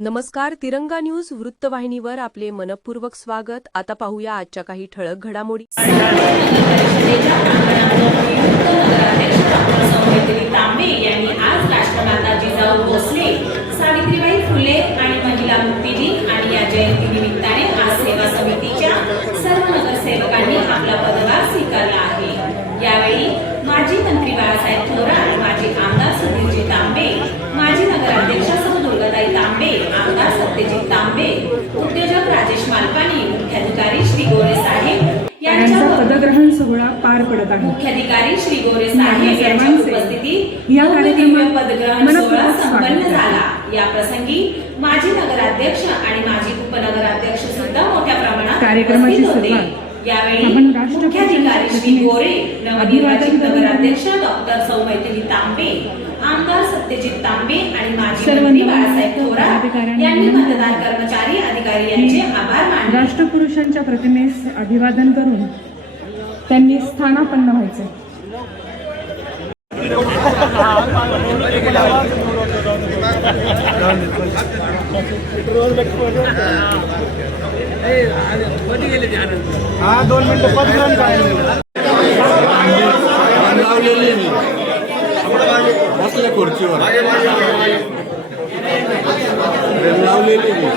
नमस्कार. तिरंगा न्यूज वृत्तवाहिनीवर आपले मनपूर्वक स्वागत. आता पाहूया आजच्या काही ठळक घडामोडी. तांबे यांनी आज राष्ट्रमाता जिजाऊ भोसले, सावित्रीबाई फुले आणि महिला मुक्ती दिन आणि या जयंती निमित्ताने आज सेवा समितीच्या सर्व नगरसेवकांनी आपला पदभार स्वीकारला आहे. यावेळी माजी मंत्री बाळासाहेब थोरात, माजी आमदार सुधीरजी तांबे, माजी नगराध्यक्ष दुर्गाताई तांबे, आमदार सत्यजित तांबे, उद्योजक राजेश मालपानी, मुख्याधिकारी श्री गोरे साहेब यांचा पदग्रहण सोहळा पार पडत आहे. मुख्याधिकारी श्री गोरे साहेब यांच्या उपस्थितीत या कार्यक्रमात पदग्रहण सोहळा संपन्न झाला. या प्रसंगी माजी नगराध्यक्ष आणि माजी उपनगराध्यक्ष सुद्धा मोठ्या प्रमाणात कार्यक्रमाची सुरुवात यावेळी मुख्याधिकारी श्री गोरे, नवनिर्वाचित नगराध्यक्ष डॉक्टर सौ मैथिली तांबे, आमदार सत्यजित तांबे आणि माजी मंत्री बाळासाहेब थोरात यांनी मतदार कर्मचारी अधिकारी यांचे आभार मानले. राष्ट्रपुरुषांच्या प्रतिमेस अभिवादन करून त्यांनी स्थानापन्न व्हायचे. हा 2 मिनिटं लावलेली मी बसले खुर्चीवर लावलेली मी.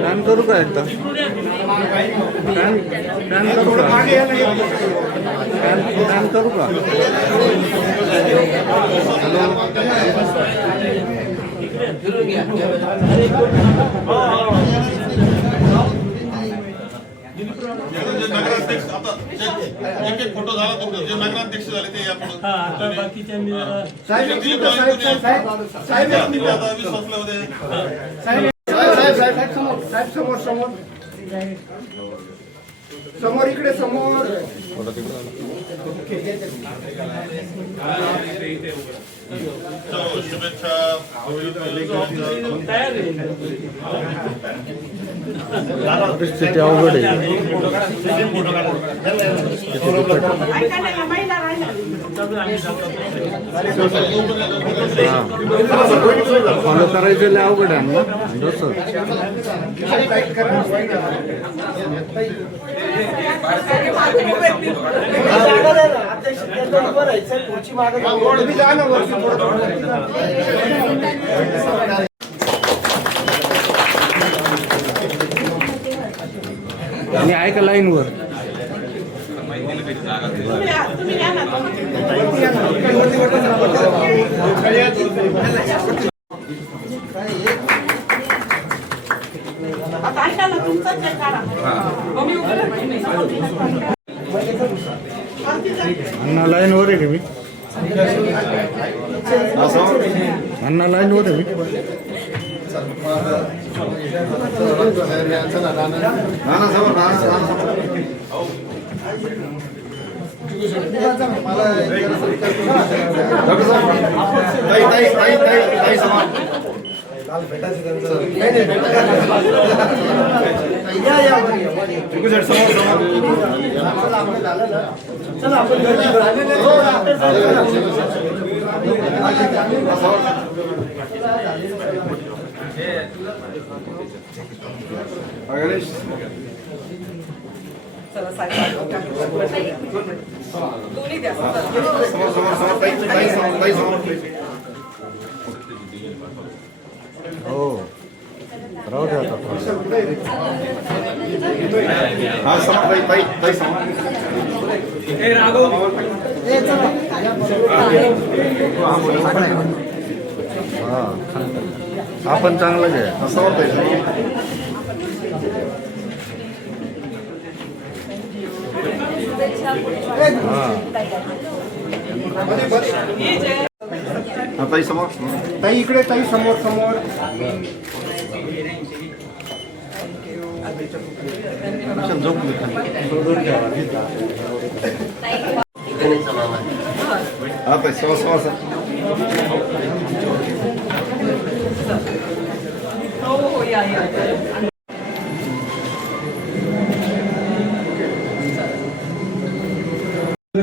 प्लॅन करू का एकदा? प्लॅन करू का? प्लॅन करू का? नगराध्यक्ष आता एक फोटो झाला तुमचा, जे नगराध्यक्ष झाले ते समोर इकडे समोर शुभेच्छा. परिस्थिती अवघड आहे. फॉलो करायचं लय अवघड आहे ना जसं आणि ऐका लाईनवर अण्णा लाईनवर आहे का मी? अण्णा लाईनवर आहे मी? हो राहू दे आता. हा हा आपण चांगलं घे. असं वाटतंय. ताई समोर, ताई इकडे, ताई समोर समोर. हा ताई समोर.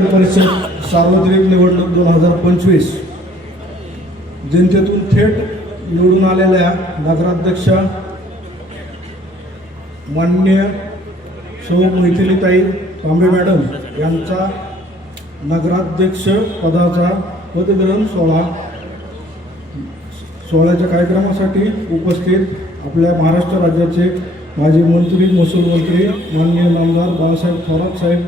परिषद सार्वत्रिक निवडणूक 2025 जनतेतून थेट निवडून आलेल्या नगराध्यक्ष माननीय सौ मैथिलीताई तांबे मॅडम यांचा नगराध्यक्ष पदाचा पदग्रहण सोहळ्याच्या कार्यक्रमासाठी उपस्थित आपल्या महाराष्ट्र राज्याचे माजी मंत्री महसूल मंत्री माननीय नामदार बाळासाहेब थोरात साहेब,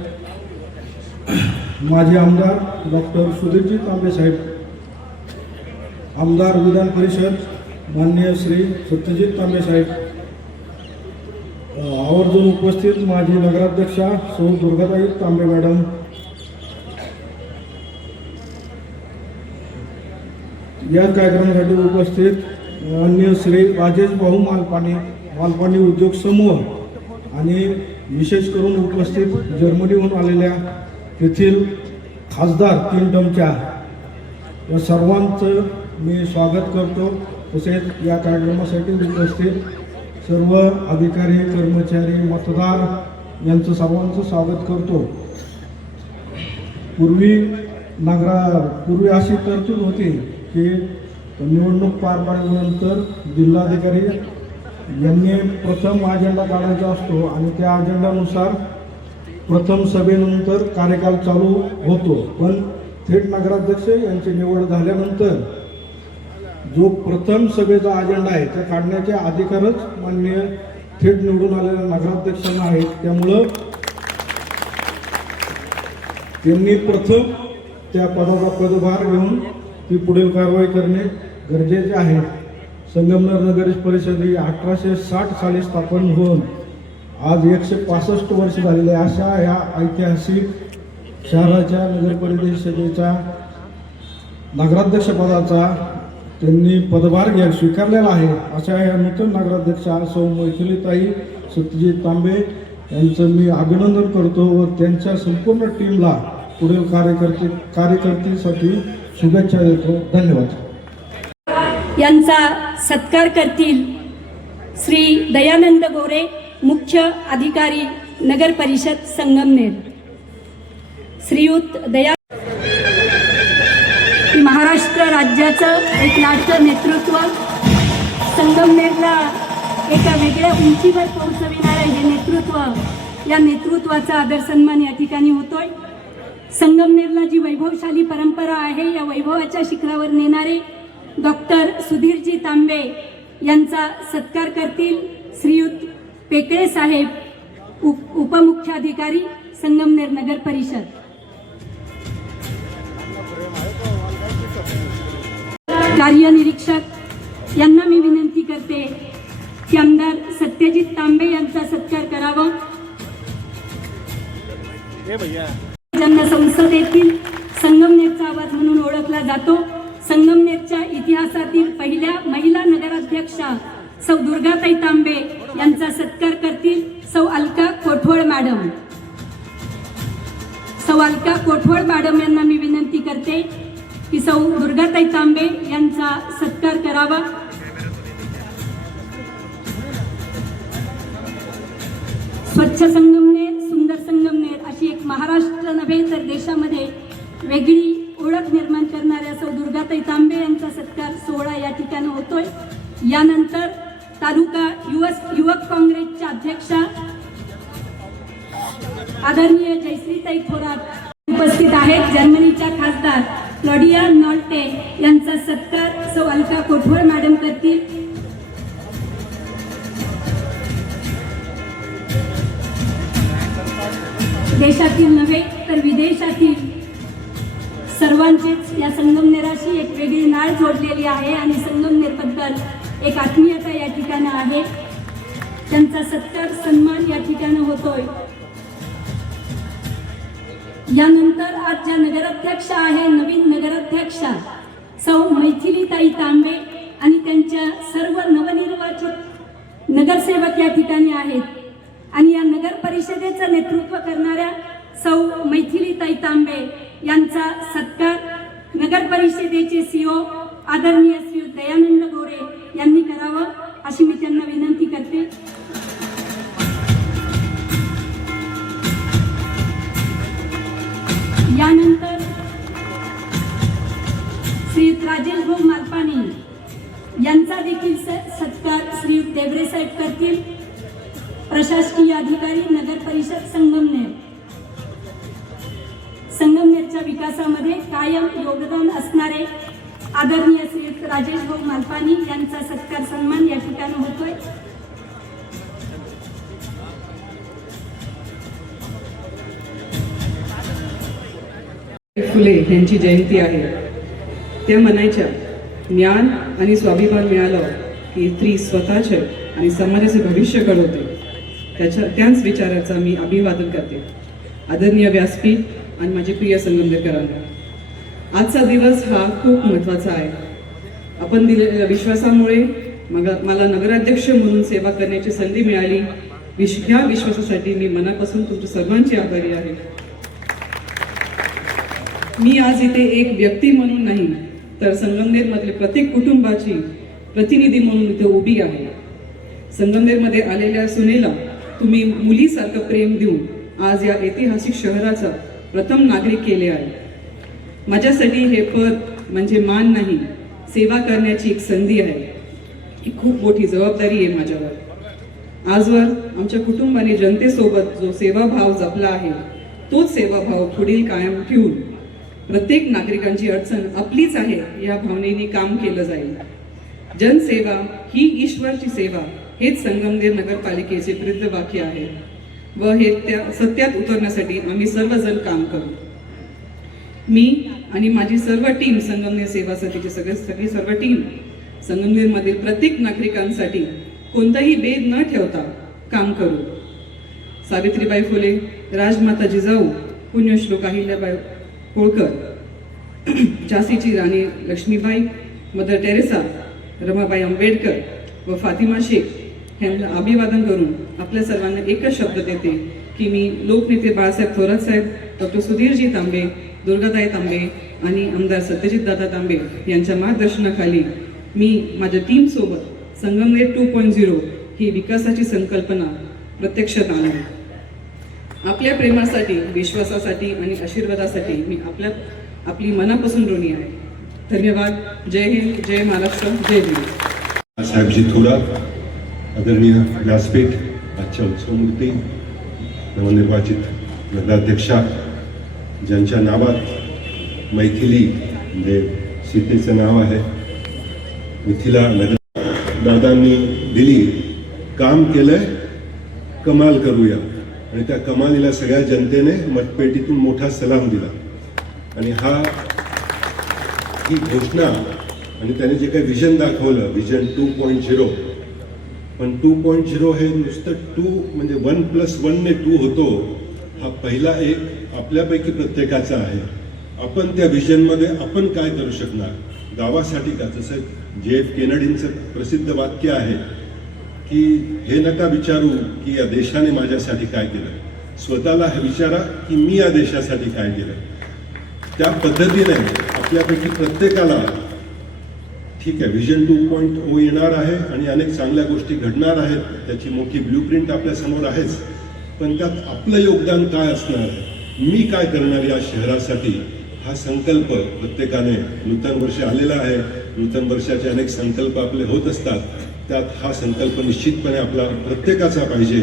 माजी आमदार डॉक्टर सुधीरजी तांबे साहेब, आमदार विधान परिषद माननीय श्री सत्यजित तांबे साहेब, आवर्जून उपस्थित माजी नगराध्यक्षा सौ दुर्गाताई तांबे मॅडम, या कार्यक्रमासाठी उपस्थित माननीय श्री राजेश भाऊ मालपाणी उद्योग समूह आणि विशेष करून उपस्थित जर्मनीहून आलेल्या येथील खासदार 3 टर्मच्या या सर्वांचं मी स्वागत करतो. तसेच या कार्यक्रमासाठी उपस्थित सर्व अधिकारी, कर्मचारी, मतदार यांचं सर्वांचं स्वागत करतो. पूर्वी अशी तरतूद होती की निवडणूक पार पडल्यानंतर जिल्हाधिकारी यांनी प्रथम अजेंडा काढायचा असतो आणि त्या अजेंडानुसार प्रथम सभेनंतर कार्यकाल चालू होतो. पण थेट नगराध्यक्ष यांची निवड झाल्यानंतर जो प्रथम सभेचा अजेंडा आहे त्या काढण्याचे अधिकारच माननीय थेट निवडून आलेल्या नगराध्यक्षांना आहेत. त्यामुळं त्यांनी प्रथम त्या पदाचा पदभार घेऊन ती पुढील कारवाई करणे गरजेचे आहे. संगमनेर नगर परिषद ही 1860 साली स्थापन होऊन आज 165 वर्ष झालेले अशा ह्या ऐतिहासिक शहराच्या नगर परिषदेच्या नगराध्यक्षपदाचा त्यांनी पदभार स्वीकारलेला आहे. अशा या नूतन नगराध्यक्षा सौ मैथिलीताई सत्यजित तांबे यांचं मी अभिनंदन करतो व त्यांच्या संपूर्ण टीमला पुढील कार्यकर्तेसाठी शुभेच्छा देतो. धन्यवाद. यांचा सत्कार करतील श्री दयानंद गोरे, मुख्य अधिकारी नगर परिषद संगमनेर. श्रीयुत दया महाराष्ट्र राज्याचं एक लाडकं नेतृत्व, संगमनेरला एका वेगळ्या उंचीवर पोहोचविणारं हे नेतृत्व, या नेतृत्वाचा आदर सन्मान या ठिकाणी होतोय. संगमनेरला जी वैभवशाली परंपरा आहे या वैभवाच्या शिखरावर नेणारे डॉक्टर सुधीरजी तांबे यांचा सत्कार करतील श्रीयुत पेकळे साहेब, उपमुख्याधिकारी संगमनेर नगर परिषद. कार्यनिरीक्षक यांना मी विनंती करते की आमदार सत्यजित तांबे यांचा सत्कार करावा. ज्यांना संसदेतील संगमनेरचा आवाज म्हणून ओळखला जातो, संगमनेरच्या इतिहासातील पहिल्या महिला नगराध्यक्षा सौ दुर्गाताई तांबे यांचा सत्कार करतील सौ अलका कोठवळ मॅडम. सौ अलका कोठवळ मॅडम यांना मी विनंती करते की सौ दुर्गाताई तांबे यांचा सत्कार करावा. स्वच्छ संगमनेर, सुंदर संगमनेर अशी एक महाराष्ट्र नव्हे तर देशामध्ये वेगळी ओळख निर्माण करणाऱ्या सौ दुर्गाताई तांबे यांचा सत्कार सोहळा या ठिकाणी होतोय. यानंतर तालुका युवक काँग्रेसच्या अध्यक्षा आदरणीय जयश्रीताई थोरात उपस्थित आहेत. जर्मनीच्या खासदार क्लॉडिया नॉल्टे यांचा सत्कार सौ अलका कोठवळ मॅडम करतील. देशातील नव्हे तर विदेशातील सर्वांचीच या संगमनेराशी एक वेगळी नाळ जोडलेली आहे आणि संगमनेरबद्दल एक आत्मीयता या ठिकाणी आहे. त्यांचा सत्कार सन्मान या ठिकाणी होतोय. यानंतर आज ज्या नगराध्यक्ष आहे, नवीन नगराध्यक्षा सौ मैथिलीताई तांबे आणि त्यांच्या सर्व नवनिर्वाचित नगरसेवक या ठिकाणी आहेत. आणि या नगर परिषदेचं नेतृत्व करणाऱ्या सौ मैथिलीताई तांबे यांचा सत्कार नगर परिषदेचे CEO आदरणीय श्री दयानंद गोरे यांनी करावं अशी मी त्यांना विनंती करते. यानंतर श्री राजेश भाऊ मालपाणी यांचा देखील सत्कार श्री देवरे साहेब करतील. प्रशासकीय अधिकारी नगर परिषद संगमनेरच्या विकासामध्ये कायम योगदान असणारे आदरणीय श्री राजेश भाऊ मालपाणी यांचा सत्कार सन्मान या ठिकाणी होतोय. फुले यांची जयंती आहे. त्या म्हणायच्या, ज्ञान आणि स्वाभिमान मिळालं की स्त्री स्वतःचे आणि समाजाचे भविष्य घडवते. त्याच विचाराचा मी अभिवादन करते. आदरणीय व्यासपीठ आणि माझे प्रिय संगमनेरकरांना, आजचा दिवस हा खूप महत्त्वाचा आहे. आपण दिलेल्या विश्वासामुळे मला नगराध्यक्ष म्हणून सेवा करण्याची संधी मिळाली. ह्या विश्वासासाठी मी मनापासून तुमच्या सर्वांची आभारी आहे. मी आज इथे एक व्यक्ती म्हणून नाही तर संगमनेरमधले प्रत्येक कुटुंबाची प्रतिनिधी म्हणून इथे उभी आहे. संगमनेरमध्ये आलेल्या सुनेला तुम्ही मुलीसारखं प्रेम देऊन आज या ऐतिहासिक शहराचा प्रथम नागरिक केले आहे. माझ्यासाठी हे पद म्हणजे मान नाही, सेवा करण्याची एक संधी आहे. ही खूप मोठी जबाबदारी आहे माझ्यावर. आजवर आमच्या कुटुंबाने जनतेसोबत जो सेवाभाव जपला आहे तोच सेवाभाव पुढील कायम ठेवून प्रत्येक नागरिकांची अडचण आपलीच आहे या भावनेने काम केलं जाईल. जनसेवा ही ईश्वरची सेवा हेच संगमनेर नगरपालिकेचे ब्रीदवाक्य आहे व हे त्या सत्यात उतरण्यासाठी आम्ही सर्वजण काम करू. मी आणि माझी सर्व टीम, संगमनेर सेवा समितीची सगळी सर्व टीम संगमनेरमधील प्रत्येक नागरिकांसाठी कोणताही भेद न ठेवता काम करू. सावित्रीबाई फुले, राजमाता जिजाऊ, पुण्यश्लोक अहिल्याबाई होळकर, झाशीची राणी लक्ष्मीबाई, मदर टेरेसा, रमाबाई आंबेडकर व फातिमा शेख यांना अभिवादन करून आपल्या सर्वांना एकच शब्द देते की मी लोकनेते बाळासाहेब थोरात साहेब, डॉक्टर सुधीरजी तांबे, दुर्गाताई तांबे आणि आमदार सत्यजितदादा तांबे यांच्या मार्गदर्शनाखाली मी माझ्या टीमसोबत संगमनेर 2.0 ही विकासाची संकल्पना प्रत्यक्षात आणू. आपल्या प्रेमासाठी, विश्वासासाठी आणि आशीर्वादासाठी मी आपली मनापासून ऋणी आहे. धन्यवाद. जय हिंद, जय महाराष्ट्र, जय भीम. साहेबजी थोरात, आदरणीय व्यासपीठ, आजच्या उत्सवमूर्ती, नवनिर्वाचित नगराध्यक्षा, ज्यांच्या नावात मैथिली म्हणजे सीतेचं नाव आहे, मिथिला नगर दादांनी दिली, काम केलंय, कमाल करूया. आणि त्या कमालीला सगळ्या जनतेने मतपेटीतून मोठा सलाम दिला. आणि ही घोषणा आणि त्याने जे काही विजन दाखवलं, विजन 2.0, पण 2.0 हे नुसतं 2 म्हणजे 1+1 ने 2 होतो. हा पहिला एक आपल्यापैकी प्रत्येकाचा आहे. आपण त्या विजनमध्ये आपण काय करू शकणार, गावासाठी का? जसं JF केनेडींचं प्रसिद्ध वाक्य आहे की हे नका विचारू की या देशाने माझ्यासाठी काय केलं, स्वतःला हे विचारा की मी या देशासाठी काय केलं. त्या पद्धतीने आपल्यापैकी प्रत्येकाला, ठीक आहे, विजन 2.0 येणार आहे आणि अनेक चांगल्या गोष्टी घडणार आहेत, त्याची मोठी ब्ल्यूप्रिंट आपल्यासमोर आहेच, पण त्यात आपलं योगदान काय असणार आहे, मी काय करणार या शहरासाठी, हा संकल्प प्रत्येकाने, नूतन वर्ष आलेला आहे, नूतन वर्षाचे अनेक संकल्प आपले होत असतात, त्यात हा संकल्प निश्चितपणे आपला प्रत्येकाचा पाहिजे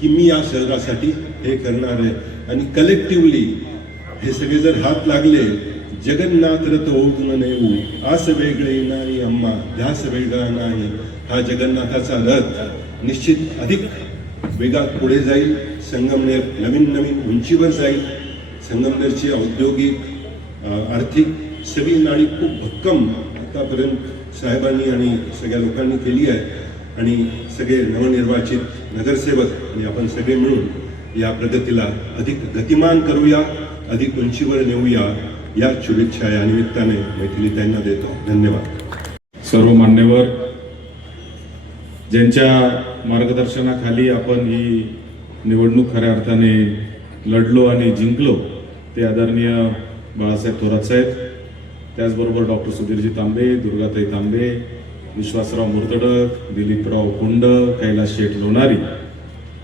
की मी या शहरासाठी हे करणार आहे. आणि कलेक्टिव्हली हे सगळे जर हात लागले, जगन्नाथ रथ ओढून नेऊ, आस वेगळे नाही अम्मा, ध्यास वेगळा नाही, हा जगन्नाथाचा रथ निश्चित अधिक वेगात पुढे जाईल. संगमनेर नवीन नवीन उंचीवर जाईल. संगमनेरची औद्योगिक, आर्थिक सगळी नाणी खूप भक्कम आतापर्यंत साहेबांनी आणि सगळ्या लोकांनी केली आहे आणि सगळे नवनिर्वाचित नगरसेवक आणि आपण सगळे मिळून या प्रगतीला अधिक गतिमान करूया, अधिक उंचीवर नेऊया, या शुभेच्छा या निमित्ताने मैथिली त्यांना देतो. धन्यवाद. सर्व मान्यवर ज्यांच्या मार्गदर्शनाखाली आपण ही निवडणूक खऱ्या अर्थाने लढलो आणि जिंकलो ते आदरणीय बाळासाहेब थोरात साहेब, त्याचबरोबर डॉक्टर सुधीरजी तांबे, दुर्गाताई तांबे, विश्वासराव मुर्तडक, दिलीपराव कुंड, कैलास शेठ लोणारी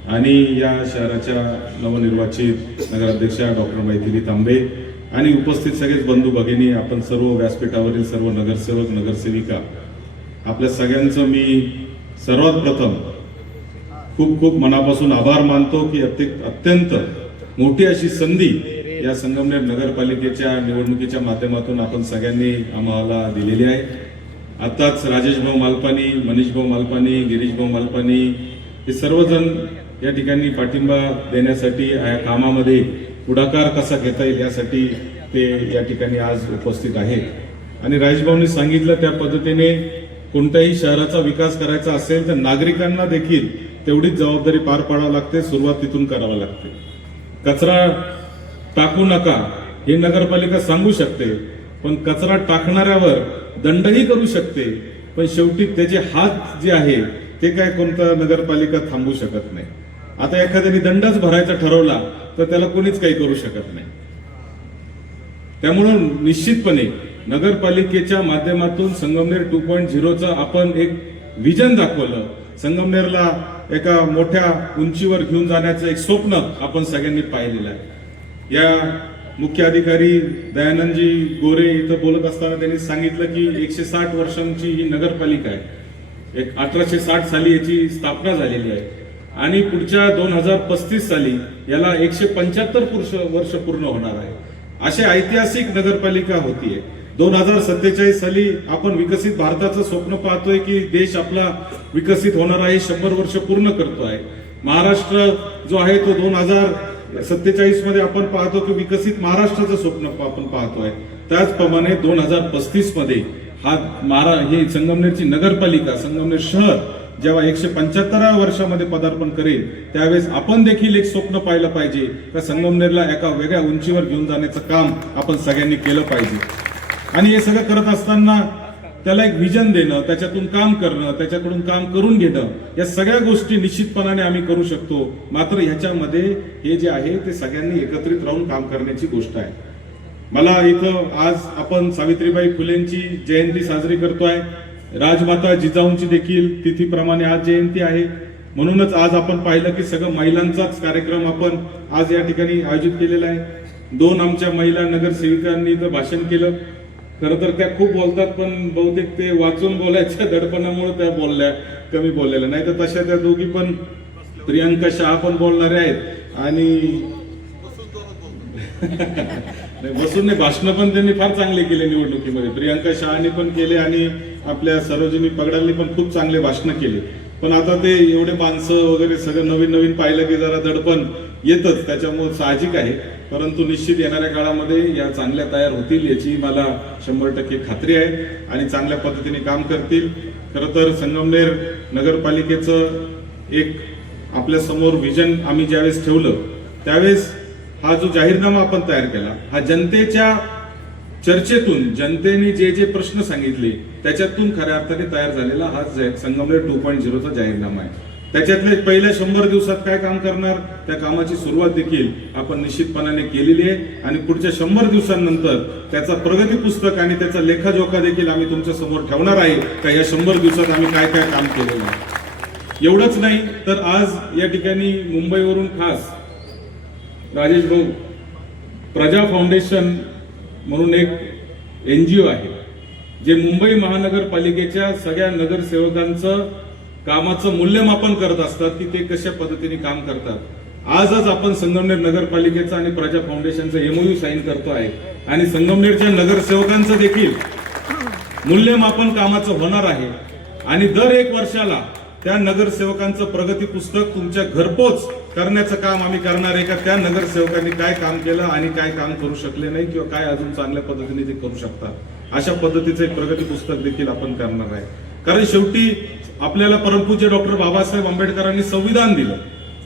आणि या शहराच्या नवनिर्वाचित नगराध्यक्षा डॉक्टर मैथिली तांबे आणि उपस्थित सगळेच बंधू भगिनी, आपण सर्व व्यासपीठावरील सर्व नगरसेवक नगरसेविका, आपल्या सगळ्यांचं मी सर्वात प्रथम खूप खूप मनापासून आभार मानतो की अत्यंत मोठी अशी संधी या संगमनेर नगरपालिकेच्या निवडणुकीच्या माध्यमातून आपण सगळ्यांनी आम्हाला दिलेली आहे. आताच राजेश भाऊ मालपानी, मनीष भाऊ मालपानी, गिरीश भाऊ मालपानी हे सर्वजण या ठिकाणी पाठिंबा देण्यासाठी या कामामध्ये पुढाकार कसा घेता येईल यासाठी ते या ठिकाणी आज उपस्थित आहेत. आणि राजेश भाऊंनी सांगितलं त्या पद्धतीने कोणत्याही शहराचा विकास करायचा असेल तर नागरिकांना देखील तेवढीच जबाबदारी पार पाडावी लागते, सुरुवात तिथून करावी लागते. कचरा टाकू नका हे नगरपालिका सांगू शकते, पण कचरा टाकणाऱ्यावर दंडही करू शकते, पण शेवटी त्याचे हात जे आहे ते काय कोणता नगरपालिका थांबवू शकत नाही. आता एखाद्याने दंडच भरायचा ठरवला तर त्याला कोणीच काही करू शकत नाही. त्यामुळं निश्चितपणे नगरपालिकेच्या माध्यमातून संगमनेर 2.0चं आपण एक विजन दाखवलं. संगमनेरला एका मोठ्या उंचीवर घेऊन जाण्याचं एक स्वप्न आपण सगळ्यांनी पाहिलेलं आहे. या मुख्य अधिकारी दयानंदजी गोरे इथं बोलत असताना त्यांनी सांगितलं की 160 वर्षांची ही नगरपालिका आहे. 1860 साली याची स्थापना झालेली आहे आणि पुढच्या 2035 साली याला 175 वर्ष पूर्ण होणार आहे. अशी ऐतिहासिक नगरपालिका होतीये. 2047 साली आपण विकसित भारताचं स्वप्न पाहतोय की देश आपला विकसित होणार आहे, 100 वर्ष पूर्ण करतोय. महाराष्ट्र जो आहे तो 2047 मध्ये आपण पाहतो की विकसित महाराष्ट्राचं स्वप्न आपण पाहतोय. त्याचप्रमाणे 2035 मध्ये ही संगमनेरची नगरपालिका, संगमनेर शहर जेव्हा 175व्या वर्षामध्ये पदार्पण करेल त्यावेळेस आपण देखील एक स्वप्न पाहिलं पाहिजे का संगमनेरला एका वेगळ्या उंचीवर घेऊन जाण्याचं काम आपण सगळ्यांनी केलं पाहिजे. आणि हे सगळं करत असताना त्याला एक व्हिजन देणं, त्याच्यातून काम करणं, त्याच्याकडून काम करून घेणं, या सगळ्या गोष्टी निश्चितपणाने आम्ही करू शकतो. मात्र ह्याच्यामध्ये हे जे आहे ते सगळ्यांनी एकत्रित राहून काम करण्याची गोष्ट आहे. मला इथं आज आपण सावित्रीबाई फुलेंची जयंती साजरी करतोय. राजमाता जिजाऊंची देखील तिथीप्रमाणे आज जयंती आहे. म्हणूनच आज आपण पाहिलं की सगळं महिलांचाच कार्यक्रम आपण आज या ठिकाणी आयोजित केलेला आहे. 2 आमच्या महिला नगरसेविकांनी इथं भाषण केलं. खरं तर त्या खूप बोलतात, पण बहुतेक ते वाचून बोलायच्या दडपणामुळे त्या बोलल्या, कमी बोललेल्या. नाही तर तशा त्या दोघी पण, प्रियंका शहा पण बोलणारे आहेत आणि बसून भाषण पण त्यांनी फार चांगले केले निवडणुकीमध्ये. प्रियंका शहानी पण केले आणि आपल्या सरोजिनी पगडांनी पण खूप चांगले भाषण केले. पण आता ते एवढे माणसं वगैरे सगळं नवीन नवीन पाहिलं की जरा दडपण येतच, त्याच्यामुळे साहजिक आहे. परंतु निश्चित येणाऱ्या काळामध्ये या चांगल्या तयार होतील याची मला 100% खात्री आहे आणि चांगल्या पद्धतीने काम करतील. खरं तर संगमनेर नगरपालिकेचं एक आपल्या समोर विजन आम्ही ज्यावेळेस ठेवलं त्यावेळेस हा जो जाहीरनामा आपण तयार केला हा जनतेच्या चर्चेतून, जनतेने जे जे प्रश्न सांगितले त्याच्यातून खऱ्या अर्थाने तयार झालेला हा संगमनेर 2.0चा जाहीरनामा आहे. त्याच्यातले पहिल्या 100 दिवसात काय काम करणार त्या कामाची सुरुवात देखील आपण निश्चितपणाने केलेली आहे आणि पुढच्या 100 दिवसांनंतर त्याचा प्रगती पुस्तक आणि त्याचा लेखाजोखा देखील आम्ही तुमच्या समोर ठेवणार आहे का या 100 दिवसात आम्ही काय काय काम केलेलं आहे. एवढंच नाही तर आज या ठिकाणी मुंबईवरून खास राजेश भाऊ प्रजा फाउंडेशन म्हणून एक NGO आहे जे मुंबई महानगरपालिकेच्या सगळ्या नगरसेवकांचं कामाचं मूल्यमापन करत असतात की ते कशा पद्धतीने काम करतात. आजच आपण संगमनेर नगरपालिकेचा आणि प्रजा फाउंडेशनचं MOU साईन करतो आहे आणि संगमनेरच्या नगरसेवकांचं देखील मूल्यमापन कामाचं होणार आहे आणि दर 1 वर्षाला त्या नगरसेवकांचं प्रगती पुस्तक तुमच्या घरपोच करण्याचं काम आम्ही करणार आहे का त्या नगरसेवकांनी काय काम केलं आणि काय काम करू शकले नाही किंवा काय अजून चांगल्या पद्धतीने ते करू शकतात. अशा पद्धतीचं एक प्रगती पुस्तक देखील आपण करणार आहे. कारण शेवटी आपल्याला परमपूज्य डॉक्टर बाबासाहेब आंबेडकरांनी संविधान दिलं.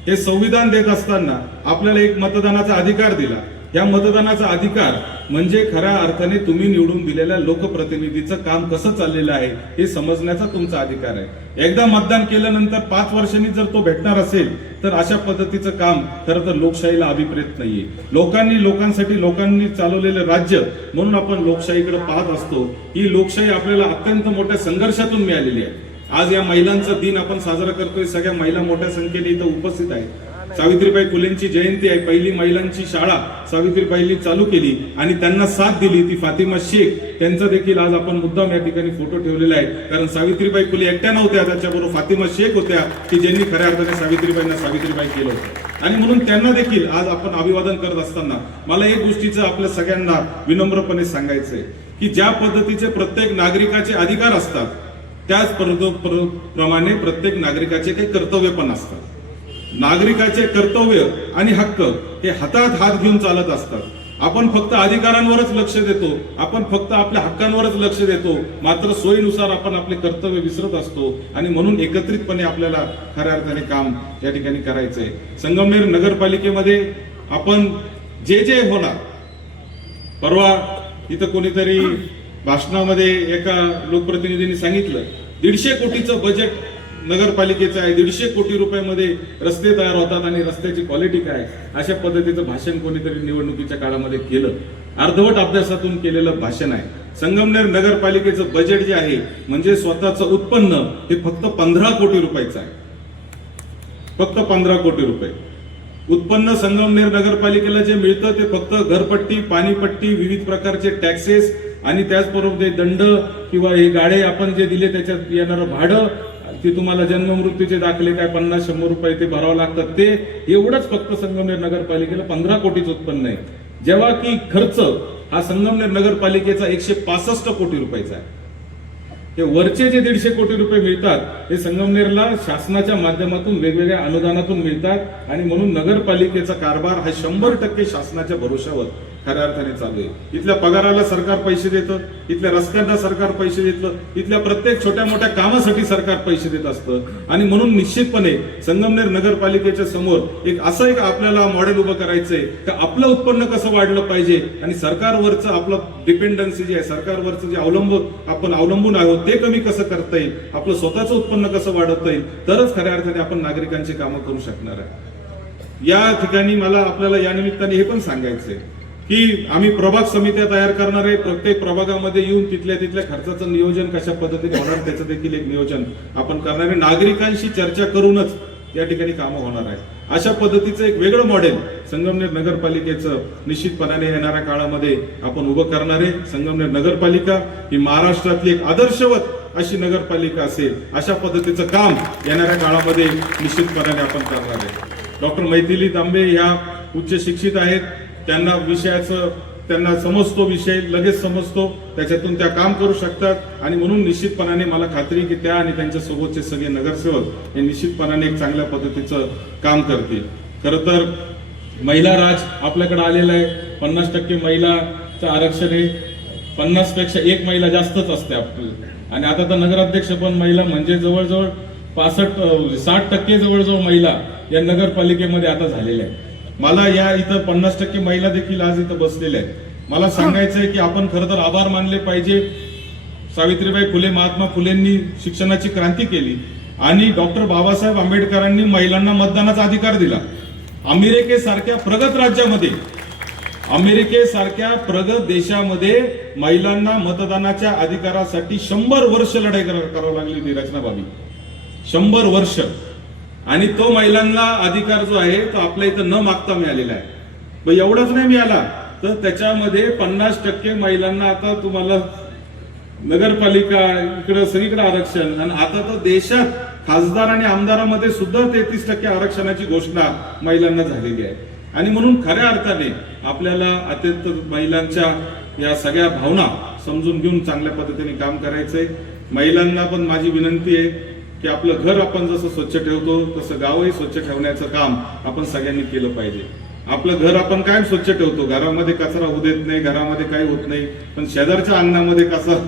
हे संविधान देत असताना आपल्याला एक मतदानाचा अधिकार दिला. या मतदानाचा अधिकार म्हणजे खऱ्या अर्थाने तुम्ही निवडून दिलेल्या लोकप्रतिनिधीचं काम कसं चाललेलं आहे हे समजण्याचा तुमचा अधिकार आहे. एकदा मतदान केल्यानंतर 5 वर्षांनी जर तो भेटणार असेल तर अशा पद्धतीचं काम खरं तर लोकशाहीला अभिप्रेत नाहीये. लोकांनी चालवलेलं राज्य म्हणून आपण लोकशाहीकडे पाहत असतो. ही लोकशाही आपल्याला अत्यंत मोठ्या संघर्षातून मिळालेली आहे. आज या महिलांचा दिन आपण साजरा करतोय. सगळ्या महिला मोठ्या संख्येने इथं उपस्थित आहेत. सावित्रीबाई फुलेंची जयंती आहे. पहिली महिलांची शाळा सावित्रीबाईंनी चालू केली आणि त्यांना साथ दिली ती फातिमा शेख. त्यांचा देखील आज आपण मुद्दाम या ठिकाणी फोटो ठेवलेला आहे. कारण सावित्रीबाई फुले एकट्या नव्हत्या, त्याच्याबरोबर फातिमा शेख होत्या की ज्यांनी खऱ्या अर्थाने सावित्रीबाईंना सावित्रीबाई केलं होतं. आणि म्हणून त्यांना देखील आज आपण अभिवादन करत असताना मला एक गोष्टीचं आपल्या सगळ्यांना विनम्रपणे सांगायचंय की ज्या पद्धतीचे प्रत्येक नागरिकाचे अधिकार असतात त्याच प्रमाणे प्रत्येक नागरिकाचे काही कर्तव्य पण असतात. नागरिकाचे कर्तव्य आणि हक्क हे हातात हात घेऊन चालत असतात. आपण फक्त अधिकारांवरच लक्ष देतो, आपण फक्त आपल्या हक्कांवरच लक्ष देतो, मात्र सोयीनुसार आपण आपले कर्तव्य विसरत असतो. आणि म्हणून एकत्रितपणे आपल्याला खऱ्या अर्थाने काम या ठिकाणी करायचंय. संगमनेर नगरपालिकेमध्ये आपण जे जे होणार, परवा इथं कोणीतरी भाषणामध्ये एका लोकप्रतिनिधींनी सांगितलं 150 कोटीचं बजेट नगरपालिकेचं आहे, 150 कोटी रुपयामध्ये रस्ते तयार होतात आणि रस्त्याची क्वालिटी काय. अशा पद्धतीचं भाषण कोणीतरी निवडणुकीच्या काळामध्ये केलं. अर्धवट अभ्यासातून केलेलं भाषण आहे. संगमनेर नगरपालिकेचं बजेट जे आहे म्हणजे स्वतःचं उत्पन्न हे फक्त 15 कोटी रुपयाचं आहे. फक्त 15 कोटी रुपये उत्पन्न संगमनेर नगरपालिकेला जे मिळतं ते फक्त घरपट्टी, पाणीपट्टी, विविध प्रकारचे टॅक्सेस आणि त्याचबरोबर ते दंड किंवा हे गाडे आपण जे दिले त्याच्यात येणारं भाडं, ते तुम्हाला जन्म मृत्यूचे दाखले काय 50-100 रुपये ते भरावं लागतात, ते एवढंच फक्त संगमनेर नगरपालिकेला 15 कोटीचं उत्पन्न आहे. जेव्हा की खर्च हा संगमनेर नगरपालिकेचा 165 कोटी रुपयाचा आहे. हे वरचे जे 150 कोटी रुपये मिळतात हे संगमनेरला शासनाच्या माध्यमातून वेगवेगळ्या अनुदानातून मिळतात. आणि म्हणून नगरपालिकेचा कारभार हा 100% शासनाच्या भरोशावर खऱ्या अर्थाने चालू आहे. इथल्या पगाराला सरकार पैसे देतं, इथल्या रस्त्यांना सरकार पैसे देतं, इथल्या प्रत्येक छोट्या मोठ्या कामासाठी सरकार पैसे देत असतं. आणि म्हणून निश्चितपणे संगमनेर नगरपालिकेच्या समोर एक आपल्याला मॉडेल उभं करायचंय की आपलं उत्पन्न कसं वाढलं पाहिजे आणि सरकारवरचं आपलं डिपेंडन्सी जे आहे, सरकारवरचं जे आपण अवलंबून आहोत ते कमी कसं करता येईल, आपलं स्वतःचं उत्पन्न कसं वाढवता येईल, तरच खऱ्या अर्थाने आपण नागरिकांची कामं करू शकणार आहे. या ठिकाणी मला आपल्याला या निमित्ताने हे पण सांगायचंय की आम्ही प्रभाग समित्या तयार करणार आहे. प्रत्येक प्रभागामध्ये येऊन तिथल्या खर्चाचं नियोजन कशा पद्धतीने होणार त्याचं देखील एक नियोजन आपण करणार आहे. नागरिकांशी चर्चा करूनच या ठिकाणी कामं होणार आहे. अशा पद्धतीचं एक वेगळं मॉडेल संगमनेर नगरपालिकेचं निश्चितपणाने येणाऱ्या काळामध्ये आपण उभं करणार आहे. संगमनेर नगरपालिका ही महाराष्ट्रातली एक आदर्शवत अशी नगरपालिका असेल अशा पद्धतीचं काम येणाऱ्या काळामध्ये निश्चितपणाने आपण करणार आहे. डॉक्टर मैथिली तांबे ह्या उच्च शिक्षित आहेत. त्यांना समजतो विषय, लगेच समजतो, त्याच्यातून त्या काम करू शकतात. आणि म्हणून निश्चितपणाने मला खात्री की त्या आणि त्यांच्या सोबतचे सगळे नगरसेवक हे निश्चितपणाने एक चांगल्या पद्धतीचं काम करतील. खरं तर महिला राज आपल्याकडे आलेला आहे. 50% महिलाचं आरक्षण आहे. 50 पेक्षा एक महिला जास्तच असते आपल्याला. आणि आता तर नगराध्यक्ष पण महिला म्हणजे जवळजवळ 60% जवळजवळ महिला या नगरपालिकेमध्ये आता झालेल्या आहेत. मला या इथं 50% महिला देखील आज इथं बसलेल्या आहेत. मला सांगायचंय की आपण खरं तर आभार मानले पाहिजे. सावित्रीबाई फुले, महात्मा फुलेंनी शिक्षणाची क्रांती केली आणि डॉक्टर बाबासाहेब आंबेडकरांनी महिलांना मतदानाचा अधिकार दिला. अमेरिकेसारख्या प्रगत राज्यामध्ये, अमेरिकेसारख्या प्रगत देशामध्ये महिलांना मतदानाच्या अधिकारासाठी 100 वर्ष लढाई करावी लागली होती रचनाबाबी. 100 वर्ष. आणि तो महिलांना अधिकार जो आहे तो आपल्या इथं न मागता मिळालेला आहे. एवढंच नाही मिळाला तर त्याच्यामध्ये 50% महिलांना आता तुम्हाला नगरपालिका इकडं सगळीकडे आरक्षण. आणि आता तर देशात खासदार आणि आमदारामध्ये सुद्धा 33% आरक्षणाची घोषणा महिलांना झालेली आहे. आणि म्हणून खऱ्या अर्थाने आपल्याला अत्यंत महिलांच्या या सगळ्या भावना समजून घेऊन चांगल्या पद्धतीने काम करायचंय. महिलांना पण माझी विनंती आहे की आपलं घर आपण जसं स्वच्छ ठेवतो तसं गावही स्वच्छ ठेवण्याचं काम आपण सगळ्यांनी केलं पाहिजे. आपलं घर आपण कायम स्वच्छ ठेवतो, घरामध्ये कचरा होऊ देत नाही, घरामध्ये काही होत नाही, पण शेजारच्या अंगणामध्ये कसं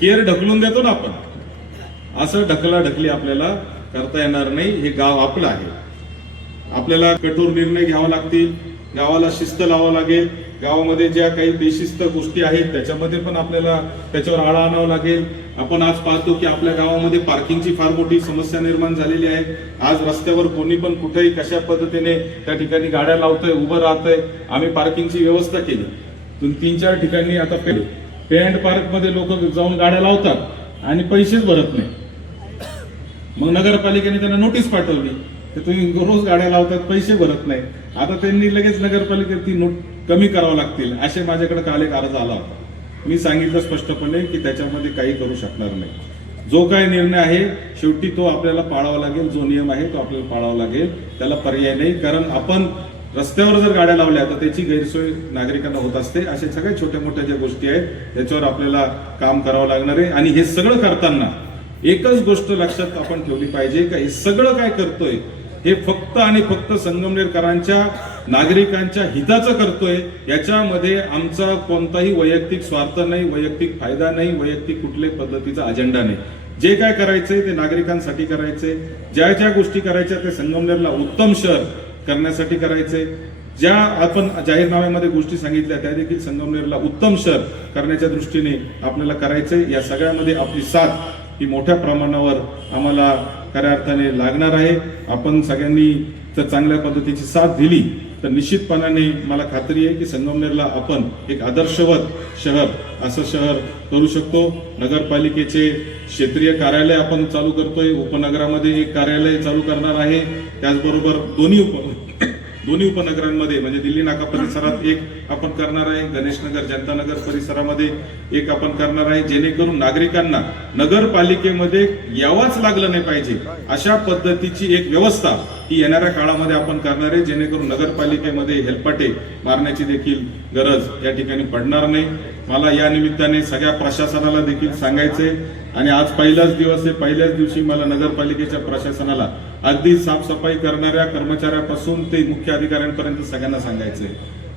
केर ढकलून देतो ना आपण, असं ढकलाढकली आपल्याला करता येणार नाही. हे गाव आपलं आहे. आपल्याला कठोर निर्णय घ्यावा लागतील, गावाला शिस्त लावावं लागेल. गावामध्ये ज्या काही बेशिस्त गोष्टी आहेत त्याच्यामध्ये पण आपल्याला त्याच्यावर आळा आणावा लागेल. आपण आज पाहतो की आपल्या गावामध्ये पार्किंगची फार मोठी समस्या निर्माण झालेली आहे. आज रस्त्यावर कोणी पण कुठेही कशा पद्धतीने त्या ठिकाणी गाड्या लावतंय, उभं राहतंय. आम्ही पार्किंगची व्यवस्था केली. 3-4 ठिकाणी आता पे अँड पार्क मध्ये लोक जाऊन गाड्या लावतात आणि पैसेच भरत नाही. मग नगरपालिकेने त्यांना नोटीस पाठवली की तुम्ही रोज गाड्या लावतात, पैसे भरत नाही. आता त्यांनी लगेच नगरपालिकेत ती नोट कमी करावं लागतील असे माझ्याकडे काल एक अर्ज आला होता. मी सांगितलं स्पष्टपणे की त्याच्यामध्ये काही करू शकणार नाही. जो काही निर्णय आहे शेवटी तो आपल्याला पाळावा लागेल. जो नियम आहे तो आपल्याला पाळावा लागेल, त्याला पर्याय नाही. कारण आपण रस्त्यावर जर गाड्या लावल्या तर त्याची गैरसोय नागरिकांना होत असते. अशा सगळ्या छोट्या मोठ्या ज्या गोष्टी आहेत त्याच्यावर आपल्याला काम करावं लागणार आहे. आणि हे सगळं करताना एकच गोष्ट लक्षात आपण ठेवली पाहिजे का हे सगळं काय करतोय हे फक्त आणि फक्त संगमनेरकरांच्या नागरिकांच्या हिताचं करतोय. याच्यामध्ये आमचा कोणताही वैयक्तिक स्वार्थ नाही, वैयक्तिक फायदा नाही, वैयक्तिक कुठल्याही पद्धतीचा अजेंडा नाही. जे काय करायचंय ते नागरिकांसाठी करायचंय. ज्या ज्या गोष्टी करायच्या ते संगमनेरला उत्तम शहर करण्यासाठी करायचंय. ज्या आपण जाहीरनाम्यामध्ये गोष्टी सांगितल्या त्या देखील संगमनेरला उत्तम शहर करण्याच्या दृष्टीने आपल्याला करायचंय. या सगळ्यामध्ये आपली साथ ही मोठ्या प्रमाणावर आम्हाला खऱ्या अर्थाने लागणार आहे. आपण सगळ्यांनी जर चांगल्या पद्धतीची साथ दिली तर निश्चितपणाने मला खात्री आहे की संगमनेरला आपण एक आदर्शवत शहर असं शहर करू शकतो. नगरपालिकेचे क्षेत्रीय कार्यालय आपण चालू करतोय. उपनगरामध्ये एक कार्यालय चालू करणार आहे. त्याचबरोबर दोन्ही उपनगरांमध्ये म्हणजे दिल्ली नाका परिसरात एक आपण करणार आहे, गणेशनगर जनतानगर परिसरामध्ये एक आपण करणार आहे, जेणेकरून नागरिकांना नगरपालिकेमध्ये यावाच लागलं नाही पाहिजे अशा पद्धतीची एक व्यवस्था ही येणाऱ्या काळामध्ये आपण करणार आहे. जेणेकरून नगरपालिकेमध्ये हेलपाटे मारण्याची देखील गरज या ठिकाणी पडणार नाही. मला या निमित्ताने सगळ्या प्रशासनाला देखील सांगायचंय आणि आज पहिलाच दिवस आहे. पहिल्याच दिवशी मला नगरपालिकेच्या प्रशासनाला अगदी साफसफाई करणाऱ्या कर्मचाऱ्यापासून ते मुख्य अधिकाऱ्यांपर्यंत सगळ्यांना सांगायचंय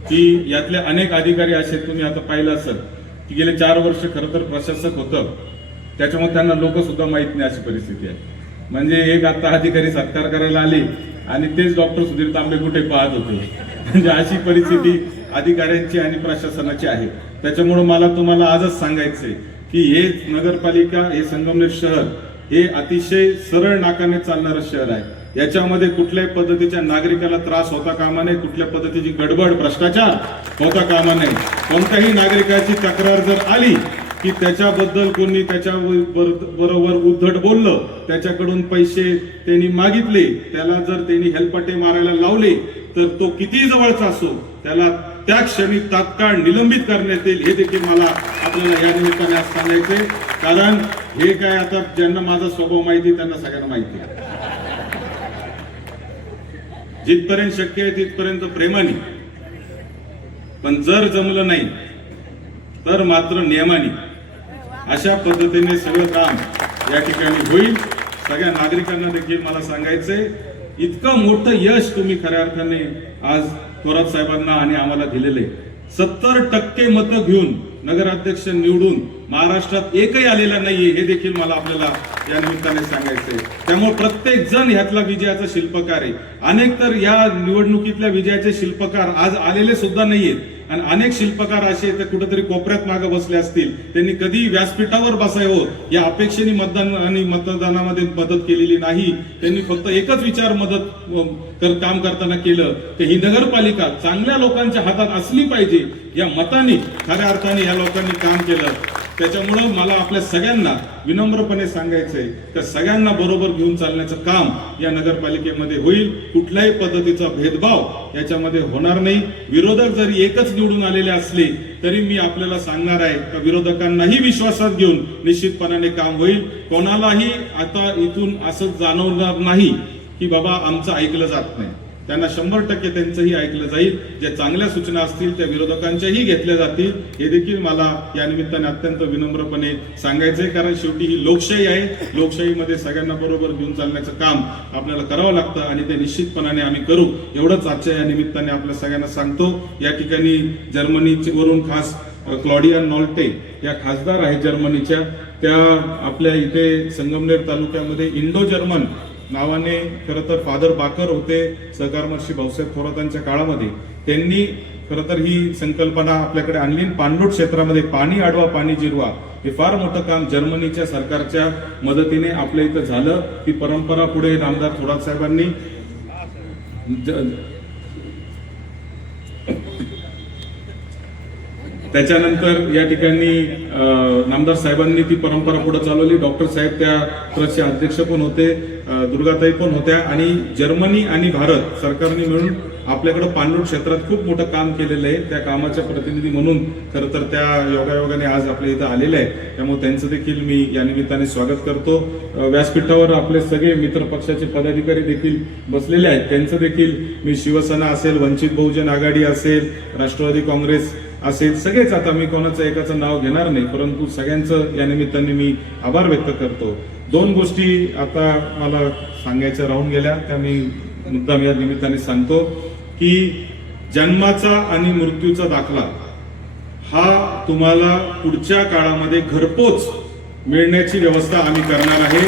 की यातले अनेक अधिकारी असे तुम्ही आता पाहिलं असेल की गेले 4 वर्ष खरं तर प्रशासक होतं, त्याच्यामुळे त्यांना लोक सुद्धा माहित नाही अशी परिस्थिती आहे. म्हणजे एक आता अधिकारी सत्कार करायला आले आणि तेच डॉक्टर सुधीर तांबे कुठे पाहत होते. म्हणजे अशी परिस्थिती अधिकाऱ्यांची आणि प्रशासनाची आहे. त्याच्यामुळे मला तुम्हाला आजच सांगायचंय की हे नगरपालिका, हे संगमनेर शहर हे अतिशय सरळ नाकाने चालणारं शहर आहे. याच्यामध्ये कुठल्याही पद्धतीच्या नागरिकाला त्रास होता कामा नये, कुठल्या पद्धतीची गडबड भ्रष्टाचार होता कामा नये. कोणत्याही नागरिकाची तक्रार जर आली की त्याच्याबद्दल कोणी त्याच्या बरोबर उद्धट बोललं, त्याच्याकडून पैसे त्यांनी मागितले, त्याला जर त्यांनी हेलपाटे मारायला लावले तर तो किती जवळचा असो त्याला त्या क्षणी तात्काळ निलंबित करण्यात येईल. हे देखील मला आपल्याला या निमित्ताने आज सांगायचंय. कारण हे काय आता ज्यांना माझा स्वभाव माहिती त्यांना सगळ्यांना माहिती आहे. जिथपर्यंत शक्य आहे तिथपर्यंत प्रेमाने, पण जर जमलं नाही तर मात्र नियमाने अशा पद्धतीने सगळं काम या ठिकाणी होईल. सगळ्या नागरिकांना देखील मला सांगायचंय इतकं मोठं यश तुम्ही खऱ्या अर्थाने आज थोरात साहेबांना आणि आम्हाला दिलेले. 70% मतं घेऊन नगराध्यक्ष निवडून महाराष्ट्रात एकही आलेला नाहीये हे देखील मला आपल्याला या निमित्ताने सांगायचंय. त्यामुळे प्रत्येक जण ह्यातला विजयाचा शिल्पकार आहे. अनेक तर या निवडणुकीतल्या विजयाचे शिल्पकार आज आलेले सुद्धा नाहीयेत आणि अनेक शिल्पकार असे ते कुठेतरी कोपऱ्यात मागे बसले असतील. त्यांनी कधी व्यासपीठावर बसावं या अपेक्षेने मतदान आणि मतदानामध्ये मदत केलेली नाही. त्यांनी फक्त एकच विचार काम करताना केलं की ही नगरपालिका चांगल्या लोकांच्या हातात असली पाहिजे या मताने खऱ्या अर्थाने या लोकांनी काम केलं. त्याच्यामुळं मला आपल्या सगळ्यांना विनम्रपणे सांगायचंय तर सगळ्यांना बरोबर घेऊन चालण्याचं काम या नगरपालिकेमध्ये होईल. कुठल्याही पद्धतीचा भेदभाव याच्यामध्ये होणार नाही. विरोधक जरी एकच निवडून आलेले असले तरी मी आपल्याला सांगणार आहे का विरोधकांनाही विश्वासात घेऊन निश्चितपणाने काम होईल. कोणालाही आता इथून असं जाणवणार नाही की बाबा आमचं ऐकलं जात नाही. त्यांना 100% त्यांचंही ऐकलं जाईल. ज्या चांगल्या सूचना असतील त्या विरोधकांच्याही घेतल्या जातील, हे देखील मला या निमित्ताने अत्यंत विनम्रपणे सांगायचंय. कारण शेवटी ही लोकशाही आहे. लोकशाहीमध्ये सगळ्यांना बरोबर घेऊन चालण्याचं काम आपल्याला करावं लागतं आणि ते निश्चितपणाने आम्ही करू. एवढंच आजच्या या निमित्ताने आपल्या सगळ्यांना सांगतो. या ठिकाणी जर्मनीवरून खास क्लॉडिया नॉल्टे या खासदार आहेत जर्मनीच्या. त्या आपल्या इथे संगमनेर तालुक्यामध्ये इंडो जर्मन नावाने खरं तर फादर बाकर होते सहकार महर्षी भाऊसाहेब थोरातांच्या काळामध्ये. त्यांनी खरं तर ही संकल्पना आपल्याकडे आणली. पाणलोट क्षेत्रामध्ये पाणी अडवा पाणी जिरवा हे फार मोठं काम जर्मनीच्या सरकारच्या मदतीने आपल्या इथं झालं. ती परंपरा पुढे नामदार थोरात साहेबांनी त्याच्यानंतर या ठिकाणी नामदार साहेबांनी ती परंपरा पुढे चालवली. डॉक्टर साहेब त्या ट्रस्टचे अध्यक्ष पण होते, दुर्गाताई पण होत्या. आणि जर्मनी आणि भारत सरकारने मिळून आपल्याकडे पाणलोट क्षेत्रात खूप मोठं काम केलेलं आहे. त्या कामाच्या प्रतिनिधी म्हणून खरं तर त्या योगायोगाने आज आपल्या इथं आलेले आहेत. त्यामुळे त्यांचं देखील मी या निमित्ताने स्वागत करतो. व्यासपीठावर आपले सगळे मित्र पक्षाचे पदाधिकारी देखील बसलेले आहेत. त्यांचं देखील मी शिवसेना असेल, वंचित बहुजन आघाडी असेल, राष्ट्रवादी काँग्रेस असेल, सगळेच, आता मी कोणाचं एकाचं नाव घेणार नाही, परंतु सगळ्यांचं या निमित्ताने मी आभार व्यक्त करतो. 2 गोष्टी आता मला सांगायच्या राहून गेल्या, त्या मी मुद्दाम या निमित्ताने सांगतो की जन्माचा आणि मृत्यूचा दाखला हा तुम्हाला पुढच्या काळामध्ये घरपोच मिळण्याची व्यवस्था आम्ही करणार आहे.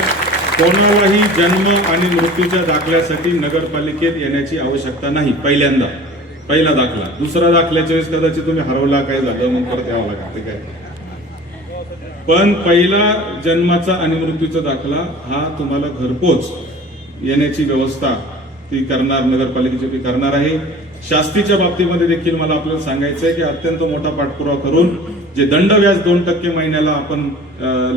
कोणालाही जन्म आणि मृत्यूच्या दाखल्यासाठी नगरपालिकेत येण्याची आवश्यकता नाही. पहिला दाखला. दुसरा दाखल्याच्या वेळेस कदाचित तुम्ही हरवला, काय झालं, मग परत यावं लागतं काय. पण पहिला जन्माचा आणि मृत्यूचा दाखला हा तुम्हाला घरपोच येण्याची व्यवस्था ती करणार, नगरपालिकेची करणार आहे. शास्तीच्या बाबतीमध्ये देखील मला आपल्याला सांगायचं आहे की अत्यंत मोठा पाठपुरावा करून जे दंडव्याज 2% महिन्याला आपण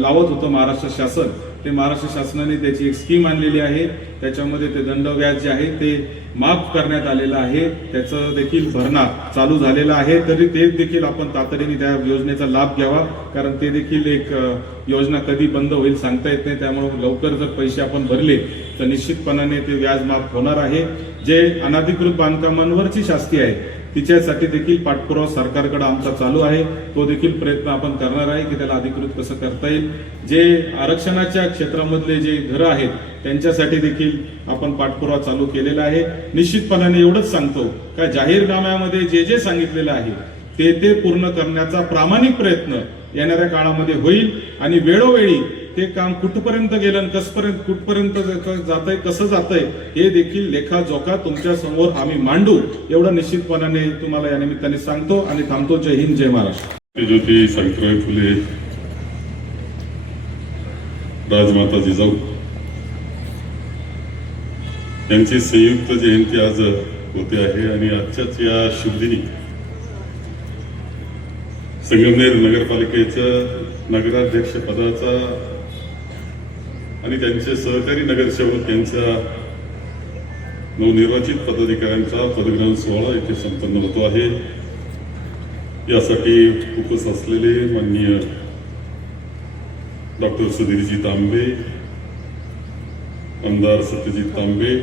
लावत होतं महाराष्ट्र शासन, ते महाराष्ट्र शासनाने त्याची एक स्कीम आणलेली आहे. त्याच्यामध्ये ते दंडव्याज जे आहे ते माफ करण्यात आलेलं आहे. त्याचं देखील भरणा चालू झालेला आहे. तरी ते देखील आपण तातडीने त्या योजनेचा लाभ घ्यावा, कारण ते देखील एक योजना कधी बंद होईल सांगता येत नाही. त्यामुळे लवकर जर पैसे आपण भरले तर निश्चितपणाने ते व्याज माफ होणार आहे. जे अनधिकृत बांधकामांवरची शास्ती आहे तिच्यासाठी देखील पाठपुरावा सरकारकडे आमचा चालू आहे. तो देखील प्रयत्न आपण करणार आहे की त्याला अधिकृत कसं करता येईल. जे आरक्षणाच्या क्षेत्रामधले जे घरं आहेत त्यांच्यासाठी देखील आपण पाठपुरावा चालू केलेला आहे. निश्चितपणाने एवढंच सांगतो का जाहीरनाम्यामध्ये जे जे सांगितलेलं आहे ते पूर्ण करण्याचा प्रामाणिक प्रयत्न येणाऱ्या काळामध्ये होईल. आणि वेळोवेळी ते काम कुठपर्यंत गेलं, कुठपर्यंत जातंय, कसं जातंय हे देखील लेखाजोखा तुमच्या समोर आम्ही मांडू, एवढं निश्चितपणाने तुम्हाला या निमित्ताने सांगतो आणि थांबतो. जय हिंद, जय महाराष्ट्र. ज्योती सावित्रीबाई फुले, राजमाता जिजाऊ यांची संयुक्त जयंती आज होते आहे. आणि आजच्याच या शुभदिनी संगमनेर नगरपालिकेच्या नगराध्यक्ष पदाचा आणि त्यांचे सहकारी नगरसेवक यांच्या नवनिर्वाचित पदाधिकाऱ्यांचा पदग्रहण सोहळा इथे संपन्न होतो आहे. यासाठी उपस्थित असलेले माननीय डॉक्टर सुधीरजी तांबे, आमदार सत्यजित तांबे,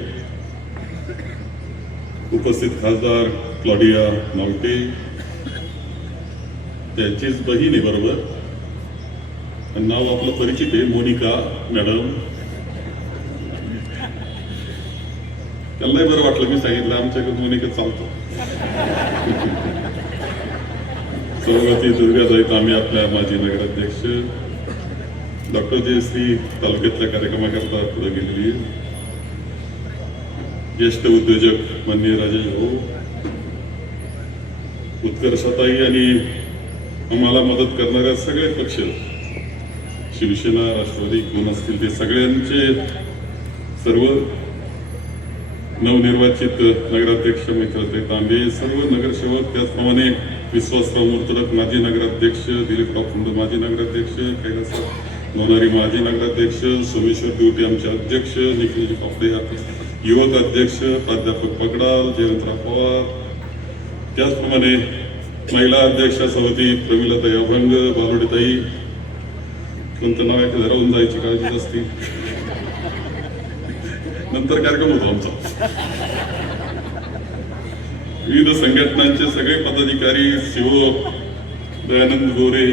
उपस्थित खासदार क्लॉडिया नॉल्टे, त्यांचीच बहीण आहे बरोबर, नाव आपलं परिचित आहे, मोनिका मॅडम. त्यांनाही बरं वाटलं मी सांगितलं, आमच्याकडे मोनिका चालतो. सौगती दुर्गाताई तांबे आपल्या माजी नगराध्यक्ष, डॉक्टर जयश्री तालुक्यातल्या कार्यक्रमाकरता पुढे गेलेली, ज्येष्ठ उद्योजक माननीय राजेश भाऊ, उत्कर्षताई आणि आम्हाला मदत करणाऱ्या सगळे पक्ष, शिवसेना, राष्ट्रवादी कोण असतील ते सगळ्यांचे, सर्व नवनिर्वाचित नगराध्यक्ष मित्रते तांबे, सर्व नगरसेवक, त्याचप्रमाणे विश्वासराव मुर्तडक माजी नगराध्यक्ष, दिलीपराव फुंड माजी नगराध्यक्ष, कैलास लोणारी माजी नगराध्यक्ष, सोमेश्वर दिवटे आमचे अध्यक्ष, निखिलजी पापडे युवक अध्यक्ष, प्राध्यापक पगडाल, जयवंतराव पवार, त्याचप्रमाणे महिला अध्यक्ष समिती प्रमिलाताई अभंग, बालोडेताई, कोणतं नाव आहे राहून जायची काळजी असते, नंतर कार्यक्रम होतो आमचा. विविध संघटनांचे सगळे पदाधिकारी, सेवक, दयानंद गोरे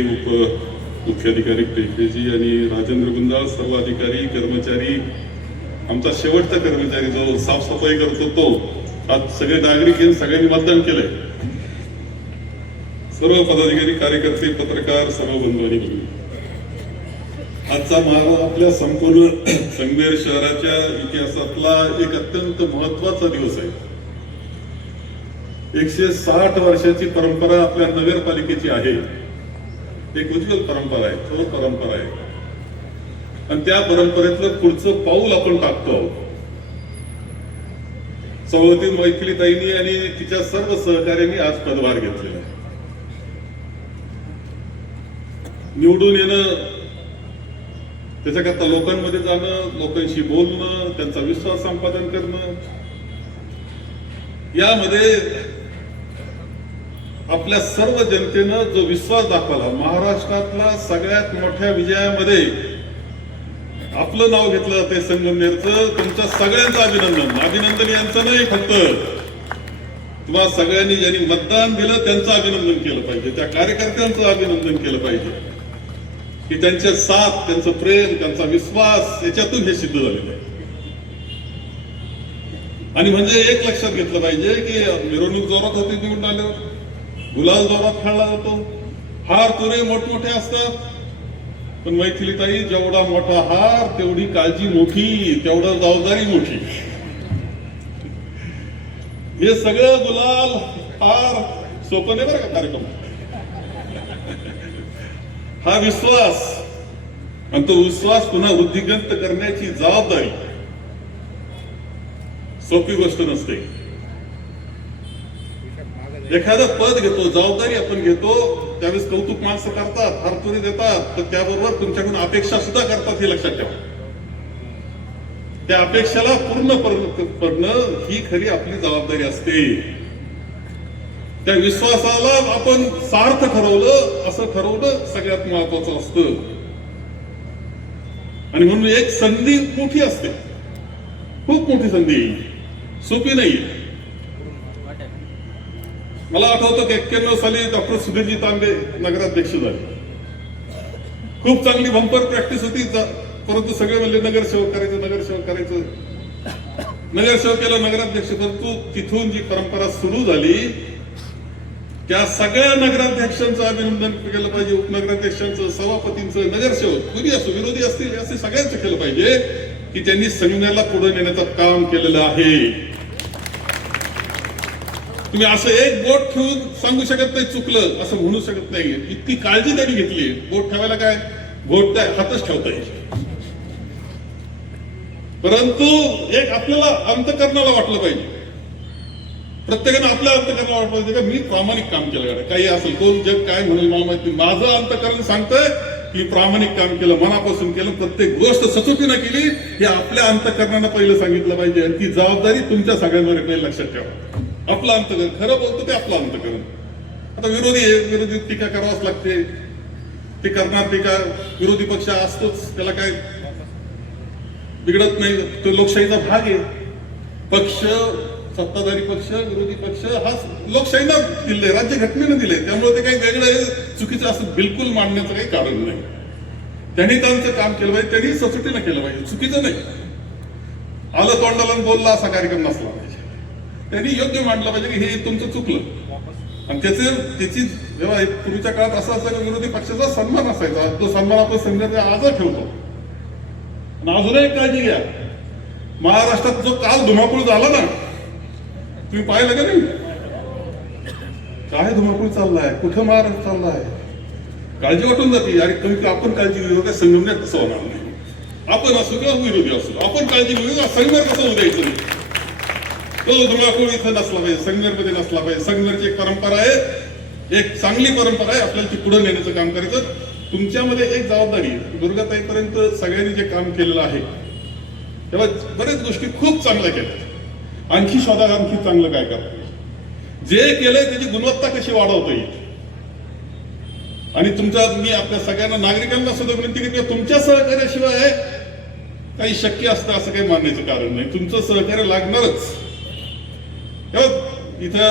मुख्याधिकारी पेशवेजी आणि राजेंद्र गुंजाळ, सर्व अधिकारी, कर्मचारी, आमचा शेवटचा कर्मचारी जो साफसफाई करतो तो, आज सगळे नागरिक हे सगळ्यांनी मतदान केलंय. सर्व पदाधिकारी, कार्यकर्ते, पत्रकार, सर्व बंधू आणि भगिनी, आजचा आपल्या संपूर्ण संगमेर शहराच्या इतिहासातला एक अत्यंत महत्वाचा दिवस आहे. 160 वर्षाची परंपरा आपल्या नगरपालिकेची आहे. एक उज्ज्वल परंपरा आहे, थोर परंपरा आहे, आणि त्या परंपरेतलं पुढचं पाऊल आपण टाकतो. सभापती मैथिलीताईंनी आणि तिच्या सर्व सहकार्यांनी आज पदभार घेतलेला आहे. निवडून येणं, त्याच्याकरता लोकांमध्ये जाणं, लोकांशी बोलणं, त्यांचा विश्वास संपादन करणं, यामध्ये आपल्या सर्व जनतेनं जो विश्वास दाखवला, महाराष्ट्रातला सगळ्यात मोठ्या विजयामध्ये आपलं नाव घेतलं जाते संगमनेरचं. तुमच्या सगळ्यांचं अभिनंदन. अभिनंदन यांचं नाही, फक्त तुम्हाला सगळ्यांनी ज्यांनी मतदान दिलं त्यांचं अभिनंदन केलं पाहिजे, त्या कार्यकर्त्यांचं अभिनंदन केलं पाहिजे की त्यांचे साथ, त्यांचं प्रेम, त्यांचा विश्वास, याच्यातून हे सिद्ध झालेलं आहे. आणि म्हणजे एक लक्षात घेतलं पाहिजे की मिरवणूक जोरात होती, निवडून आल्यावर गुलाल जोरात खेळला जातो, हार तुरे मोठमोठे असतात, पण मैथिलीताई जेवढा मोठा हार तेवढी काळजी मोठी, तेवढं जबाबदारी मोठी. हे सगळं गुलाल हार सोपं नाही बरं का कार्यक्रम. हा विश्वास, आणि तो विश्वास पुन्हा वृद्धिंगत करण्याची जबाबदारी सोपी गोष्ट नसते. एखादं पद घेतो, जबाबदारी आपण घेतो, त्यावेळेस कौतुक माणसं करतात, हारतुरी देतात, तर त्याबरोबर तुमच्याकडून अपेक्षा सुद्धा करतात, हे लक्षात ठेवा. त्या अपेक्षाला पूर्ण करणं ही खरी आपली जबाबदारी असते. त्या विश्वासाला आपण सार्थ ठरवलं, असं ठरवणं सगळ्यात महत्वाचं असतं. आणि म्हणून एक संधी मोठी असते, खूप मोठी संधी, सोपी नाही. मला आठवतं की 91 साली डॉक्टर सुधीरजी तांबे नगराध्यक्ष झाले. खूप चांगली बंपर प्रॅक्टिस होती, परंतु सगळे म्हणले नगरसेवक करायचं, नगरसेवक करायचं, नगरसेवक केलं, नगराध्यक्ष. परंतु तिथून जी परंपरा सुरू झाली, त्या सगळ्या नगराध्यक्षांचं अभिनंदन केलं पाहिजे, उपनगराध्यक्षांचं, सभापतींचं, नगरसेवक कुणी असो, विरोधी असतील, असे सगळ्यांचं केलं पाहिजे की त्यांनी संगमेरला पुढे नेण्याचं काम केलेलं आहे. तुम्ही असं एक बोट ठेवून सांगू शकत नाही चुकलं, असं म्हणू शकत नाही. इतकी काळजी त्यांनी घेतली. बोट ठेवायला काय, बोट त्या हातच ठेवता येईल, परंतु एक आपल्याला अंतकरणाला वाटलं पाहिजे, प्रत्येकानं आपल्या अंतकरणाला वाटलं पाहिजे का मी प्रामाणिक काम केलं. काही असेल, कोण जग काय म्हणून मला माहिती, माझं अंतकरण सांगतंय की प्रामाणिक काम केलं, मनापासून केलं, प्रत्येक गोष्ट सचोटीनं केली, हे आपल्या अंतकरणानं पहिलं सांगितलं पाहिजे. आणि ती जबाबदारी तुमच्या सगळ्यांवर पहिलं लक्षात ठेवा. आपलं अंतकरण, खरं बोलतो ते आपलं अंतकरण. आता विरोधी टीका करावाच लागते, ते करणार टीका, विरोधी पक्ष असतोच, त्याला काय बिघडत नाही, तो लोकशाहीचा भाग आहे. पक्ष, सत्ताधारी पक्ष, विरोधी पक्ष हा लोकशाहीनं दिले, राज्यघटनेनं दिले, त्यामुळे ते काही वेगळं चुकीचं असं बिलकुल मांडण्याचं काही कारण नाही. त्यांनी त्यांचं काम केलं पाहिजे, त्यांनी सचोटीनं केलं पाहिजे, चुकीचं नाही. आलं तोंडाला बोलला असा कार्यक्रम नसला पाहिजे. त्यांनी योग्य मांडलं पाहिजे की हे तुमचं चुकलं. आणि त्याची जेव्हा पूर्वीच्या काळात असं असायचं, विरोधी पक्षाचा सन्मान असायचा, तो सन्मान आपण संघटना आजच ठेवतो. आणि अजूनही काळजी घ्या, महाराष्ट्रात जो काल धुमाकूळ झाला ना, तुम्ही पाहिलं का नाही, काय धुमाकूळ चाललाय, कुठं महाराष्ट्र चाललाय, काळजी वाटून जाते. अरे कमी आपण काळजी घेऊ का, संगमनेर कसं होणार नाही. आपण असू किंवा विरोधी असू, आपण काळजी घेऊ का, संगमनेर कसं होऊ द्यायचं नाही. तो धुमाकूळ इथं नसला पाहिजे, संगमेरमध्ये नसला पाहिजे. संगमेरची एक परंपरा आहे, एक चांगली परंपरा आहे, आपल्याला ती पुढे नेण्याचं काम करायचं. तुमच्यामध्ये एक जबाबदारी, दुर्गाताईपर्यंत सगळ्यांनी जे काम केलेलं आहे तेव्हा बरेच गोष्टी खूप चांगल्या केल्या. आणखी शोधा, आणखी चांगलं काय करता, जे केलंय त्याची गुणवत्ता कशी वाढवता येईल. आणि मी आपल्या सगळ्यांना नागरिकांना सुद्धा विनंती करतो, तुमच्या सहकार्याशिवाय काही शक्य असतं असं काही मानण्याचं कारण नाही. तुमचं सहकार्य लागणारच. इथं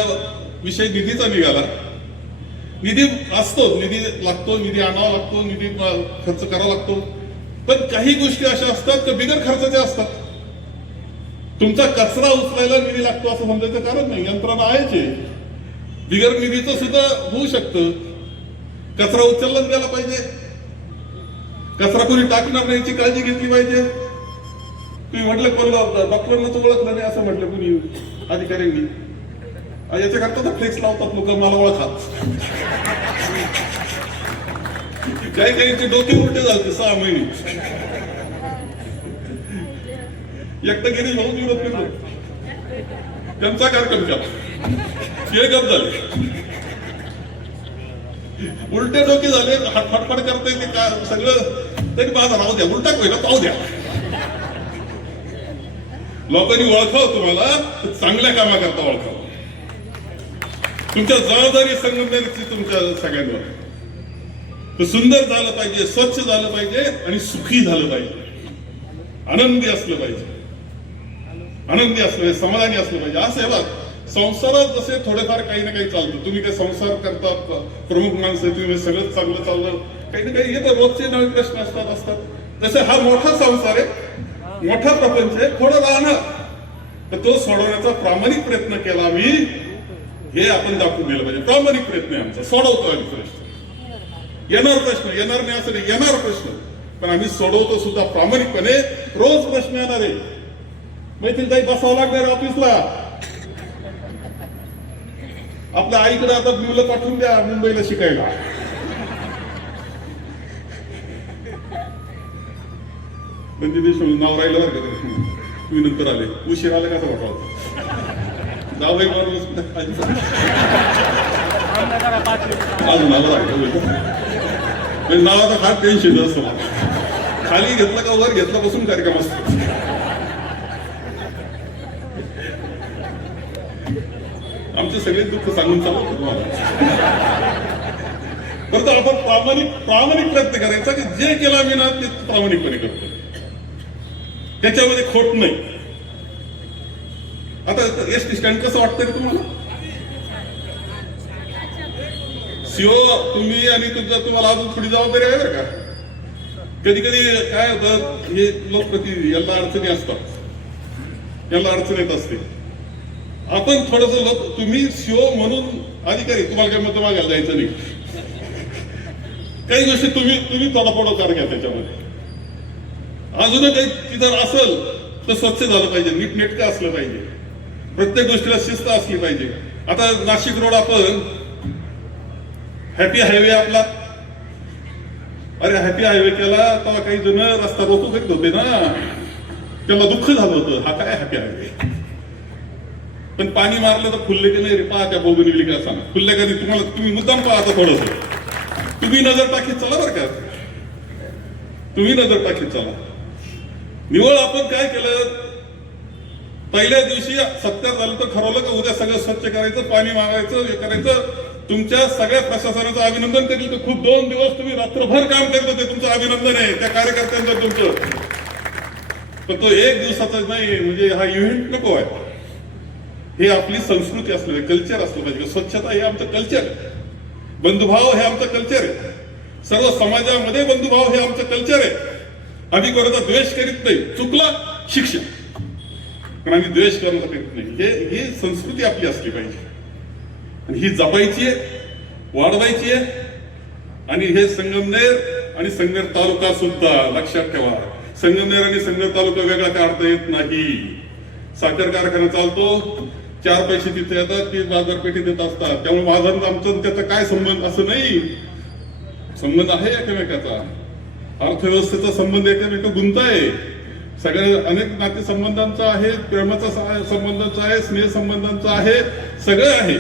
विषय निधीचा निघाला. निधी असतो, निधी लागतो, निधी आणावा लागतो, निधी खर्च करावा लागतो. पण काही गोष्टी अशा असतात की बिगर खर्चाच्या असतात. तुमचा कचरा उचलायला निधी लागतो असं समजायचं कारण नाही. यंत्रणा आहेच. बिगर निधीचं सुद्धा होऊ शकतं. कचरा उचललाच गेला पाहिजे. कचरा कोणी टाकणार नाही याची काळजी घेतली पाहिजे. तुम्ही म्हटलं कोण डॉक्टरांनाच ओळखलं नाही असं म्हटलं कुणी अधिकाऱ्यांनी. याच्याकरता तर फ्लेक्स लावतात लोक, मला ओळखात. काही काही डोके उलटे झाले 6 महिने. एकटा गिरीश भाऊ विरोध केला, त्यांचा कार्यक्रम केला, हे गप झाले. उलटे डोके झाले, फटफट करता येते सगळं तरी माझा राहू द्या, उलटा होईना पाहू द्या. लोकांनी ओळखावं तुम्हाला, चांगल्या कामाकरता ओळखावं. तुमच्या जबाबदारी संगमनेरची तुमच्या सगळ्यांवर. सुंदर झालं पाहिजे, स्वच्छ झालं पाहिजे आणि सुखी झालं पाहिजे, आनंदी असलं पाहिजे, आनंदी असलं पाहिजे, समाधानी असलं पाहिजे. असं आहे बघ, संसारात जसे थोडेफार काही ना काही चालतं. तुम्ही काही संसार करतात, प्रमुख माणसं, तुम्ही सगळं चांगलं चाललं, काही ना काही येतं, रोजचे नवीन प्रश्न असतात. तसे हा मोठा संसार आहे, मोठा प्रपंच आहे. थोडं राहणार तर तो सोडवण्याचा प्रामाणिक प्रयत्न केला आम्ही, हे आपण दाखवून दिलं पाहिजे. प्रामाणिक प्रयत्न आहे आमचा, सोडवतो आम्ही प्रश्न. येणार प्रश्न, येणार नाही असं नाही, येणार प्रश्न, पण आम्ही सोडवतो सुद्धा प्रामाणिकपणे. रोज प्रश्न येणार आहे. मैत्रीण ताई बसावं लागणार ऑफिसला. आपल्या आईकडे आता मुलं पाठवून द्या मुंबईला शिकायला. पण तिथे नाव राहिलं बरं का, तुम्ही नंतर आले, उशीर आला कसा वाटला जावई बरोबर अजून आला नावाचा फार टेन्शन असतो. खाली घेतला का वर घेतला बसून कार्यक्रम असतो. आमचे सगळे दुःख सांगून चालू तुम्हाला. परंतु आपण प्रामाणिक प्रयत्न करायचा की जे केलं आम्ही ना ते प्रामाणिकपणे करतो, त्याच्यामध्ये खोट नाही. आता एसटी स्टँड कसं वाटतंय तुम्हाला? सीओ तुम्ही आणि तुम्हाला अजून थोडी जबाबदारी आहे बरं का. कधी कधी काय होतं, हे लोकप्रतिनिधी यांना अडचणी असतात, यांना अडचण येत असते. आपण थोडस तुम्ही सीओ म्हणून अधिकारी, तुम्हाला काय मत मागायला जायचं नाही. काही गोष्टी तुम्ही तोडाफोड कर घ्या त्याच्यामध्ये. अजूनही काही जर असेल तर स्वच्छ झालं पाहिजे, नीटनेटकं असलं पाहिजे, प्रत्येक गोष्टीला शिस्त असली पाहिजे. आता नाशिक रोड आपण हॅपी हायवे आपला, अरे हॅपी हायवे केला तेव्हा काही जण रस्ता रोको करीत होते ना, त्यांना दुःख झालं होतं, हा काय हॅपी हायवे. पण पाणी मारलं तर खुलले की नाही रे, पहा त्या बोगून गेली का सांग, खुलले का नाही तुम्हाला, तुम्ही मुद्दाम पहा. आता थोडस तुम्ही नजर टाकीत चला बरं का, तुम्ही नजर टाकीत चला. निवळ आपण काय केलं, पहिल्या दिवशी सत्यात झालं तर ठरवलं का उद्या सगळं स्वच्छ करायचं, पाणी मागायचं, हे करायचं. तुमच्या सगळ्या प्रशासनाचं अभिनंदन करील. खूप 2 दिवस तुम्ही रात्रभर काम करत होते, तुमचं अभिनंदन आहे त्या कार्यकर्त्यांचं तुमचं. पण तो 1 दिवसाचा नाही, म्हणजे हा इव्हेंट नको आहे. हे आपली संस्कृती असलं पाहिजे, कल्चर असलं पाहिजे. स्वच्छता हे आमचं कल्चर आहे, बंधुभाव हे आमचं कल्चर आहे, सर्व समाजामध्ये बंधुभाव हे आमचं कल्चर आहे. आम्ही कोणाचा द्वेष करीत नाही, चुकला शिक्षा, पण आम्ही द्वेष करण्याचा करीत नाही. ही संस्कृती आपली असली पाहिजे आणि ही जपायची आहे, वाढवायची आहे. आणि हे संगमनेर आणि संगमनेर तालुका सुद्धा लक्षात ठेवा, संगमनेर आणि संगमनेर तालुका वेगळा काढता येत नाही. साखर कारखाना चालतो, 4 पैसे तिथे येतात, 30 बाजारपेठेत येत असतात. त्यामुळे माझा आमचं त्याचा काय संबंध असं नाही, संबंध आहे एकमेकाचा. अर्थव्यवस्थेचा संबंध एकमेक गुंत आहे, सगळ्या अनेक नाते संबंधांचा आहे, प्रेमाचा संबंधांचा आहे, स्नेह संबंधांचा आहे, सगळं आहे.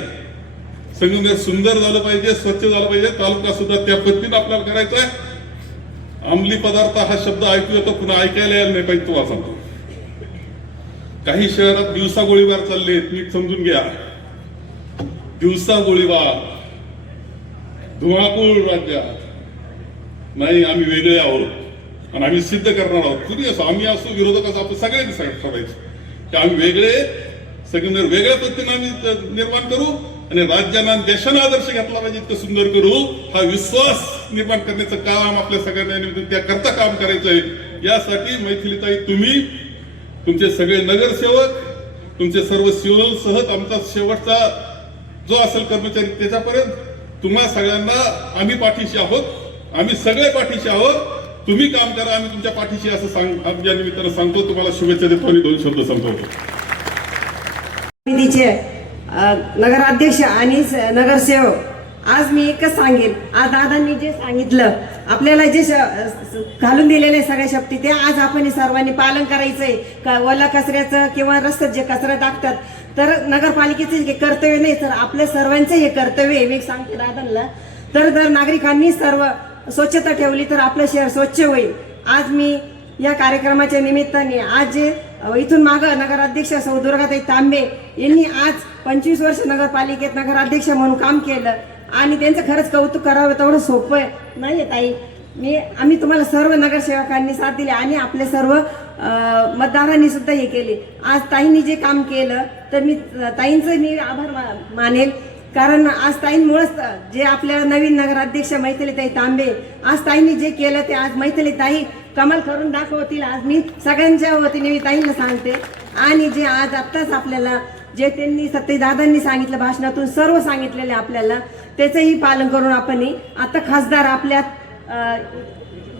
संगमनेर सुंदर झालं पाहिजे, स्वच्छ झालं पाहिजे. तालुका सुद्धा त्या पद्धतीने आपल्याला करायचा आहे. अंमली पदार्थ हा शब्द ऐकू येतो, पुन्हा ऐकायला यायला नाही पाहिजे, तो वाचतो. काही शहरात दिवसा गोळीबार चालले, नीट समजून घ्या. दिवसा गोळीबार, धुमाकूळ राज्यात नाही. आम्ही वेगळे आहोत आणि आम्ही सिद्ध करणार आहोत. तुम्ही असो, आम्ही असो, विरोधक असो, आपण सगळ्यांनी ठरवायचं की आम्ही वेगळे, संगमनेर वेगळ्या पद्धतीने आम्ही निर्माण करू आणि राज्याला आणि देशाला आदर्श घेतला पाहिजे इतकं सुंदर करू. हा विश्वास निर्माण करण्याचं काम आपल्या सगळ्यांना त्याकरता काम करायचं आहे. यासाठी मैथिलीताई, तुम्ही, तुमचे सगळे नगरसेवक, तुमचे सर्व सिव्हिल सह आमचा शेवटचा जो असेल कर्मचारी त्याच्यापर्यंत तुम्हा सगळ्यांना आम्ही पाठीशी आहोत. आम्ही सगळे पाठीशी आहोत. तुम्ही काम करा, आम्ही तुमच्या पाठीशी असं या निमित्तानं सांगतो. तुम्हाला शुभेच्छा देतो आणि 2 शब्द सांगतो. समितीचे नगराध्यक्ष आणि नगरसेवक, आज मी एकच सांगेन, आज दादांनी जे सांगितलं, आपल्याला जे घालून दिलेले सगळ्या शक्ती, ते आज आपण सर्वांनी पालन करायचंय. ओला कचऱ्याचं किंवा रस्त्यात जे कचरा टाकतात, तर नगरपालिकेचे हे कर्तव्य नाही, तर आपल्या सर्वांचे हे कर्तव्य आहे. मी सांगते दादांना, तर जर नागरिकांनी सर्व स्वच्छता ठेवली तर आपलं शहर स्वच्छ होईल. आज मी या कार्यक्रमाच्या निमित्ताने आज जे इथून मागं नगराध्यक्ष सौ दुर्गाताई तांबे यांनी आज 25 वर्ष नगरपालिकेत नगराध्यक्ष म्हणून काम केलं आणि त्यांचं खरंच कौतुक करावं तेवढं सोपं नाही ताई. आम्ही तुम्हाला सर्व नगरसेवकांनी साथ दिली आणि आपले सर्व मतदारांनी सुद्धा हे केले. आज ताईंनी जे काम केलं तर मी ताईंचं मी आभार मानेल, कारण आज ताईंमुळेच जे आपल्या नवीन नगराध्यक्ष मैथिलीताई तांबे, आज ताईंनी जे केलं ते आज मैथिलीताई कमाल करून दाखवतील. आज मी सगळ्यांच्या वतीने मी ताईंना सांगते. आणि जे आज आत्ताच आपल्याला जे त्यांनी सत्यदादांनी सांगितलं भाषणातून, सर्व सांगितलेले आपल्याला, त्याचंही पालन करून आपण आता खासदार आपल्या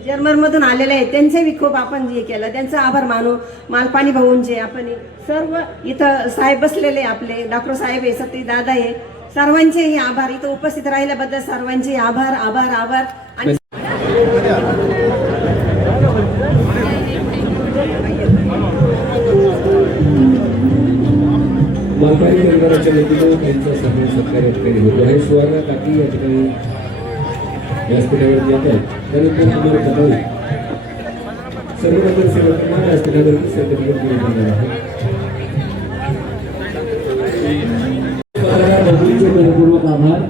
जर्मनमधून आलेले आहेत, त्यांचंही खूप आपण जे केलं त्यांचा आभार मानू. मालपाणी भाऊंचे आपण सर्व इथं साहेब बसलेले आपले डॉक्टर साहेब आहे, सत्यदादा आहे, सर्वांचेही आभार. इथं उपस्थित राहिल्याबद्दल सर्वांचे आभार आभार आभार. आणि मालपाणी परिवाराच्या वतीनं त्यांचा सन्मान सत्कार या ठिकाणी होतो आहे. सुवर्ण काकी या ठिकाणी व्यासपीठावरती येत आहेत. त्यानंतर आम्हाला पदवी सर्व नगरसेवकांना व्यासपीठावरती सर्टिफिकेट देण्यात येणार आहे. बबलीचे मनपूर्वक आभार.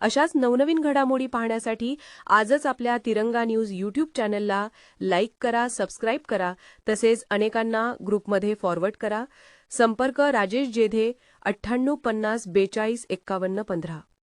अशाच नवनवीन घडामोडी पाहण्यासाठी आजच आपल्या तिरंगा न्यूज यूट्यूब चॅनलला लाईक करा, सबस्क्राईब करा, तसेच अनेकांना ग्रुपमध्ये फॉरवर्ड करा. संपर्क राजेश जेधे 98 50 42 51 15.